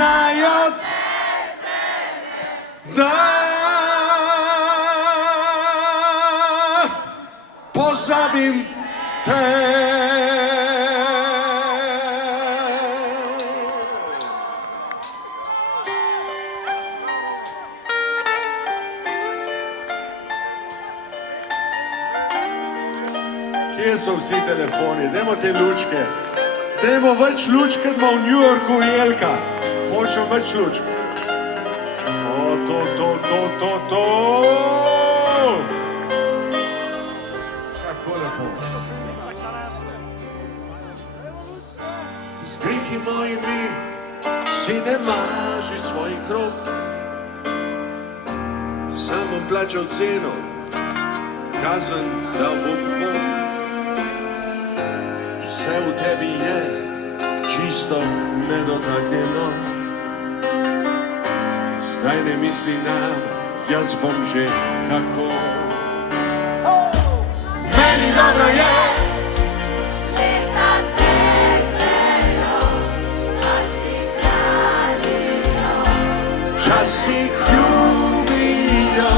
najod da pozabim te. Kje so vsi telefoni? Dajmo te lučke. Dajmo več lučk, kot ima v New Yorku Jelka. Hočem več lučk. O, to. Tako lepo. Z grihi mojimi si ne maži svojih rok. Sam bom plačal ceno, kazen da bom Bog. Vse v tebi je čisto nedotaknjeno. Zdaj ne misli nam, jaz bom že tako. Meni dobro je. Leta tečejo, časi branijo, Včasih ljubijo.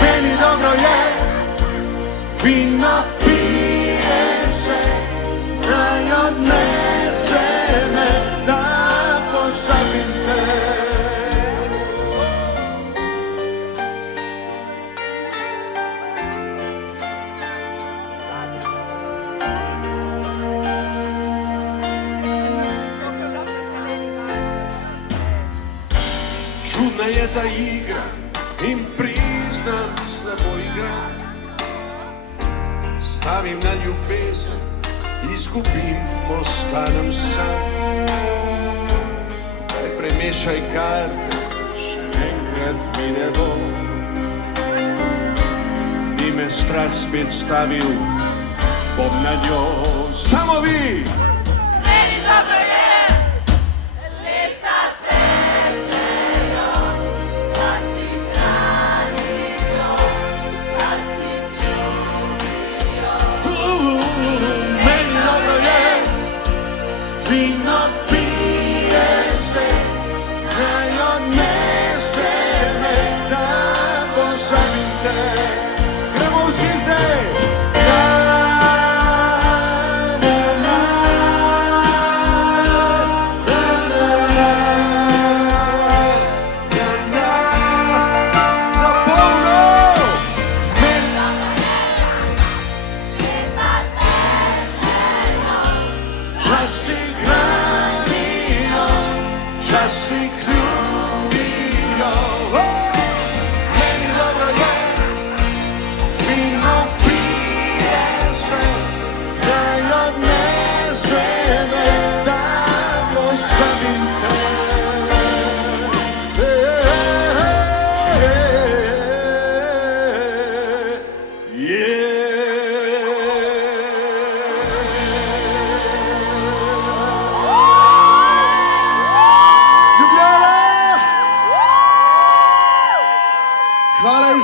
Meni dobro je. Vino pije se, naj odnese me, da pozabim te. Čudna je ta igra in priznam, slabo igram. Stavim na ljubezen, izgubim, ostanem sam. Daj premešaj karte, še enkrat mi ne bo. Ni me strah spet stavil, bom na njo. Samo vi! meni dobro je. Leta tečejo, časi branijo, časi ljubijo. Meni dobro je. Vino pije se, naj odnese me, da pozabim te. Gremo vsi zdaj. Na polno. Časi hranijo, časi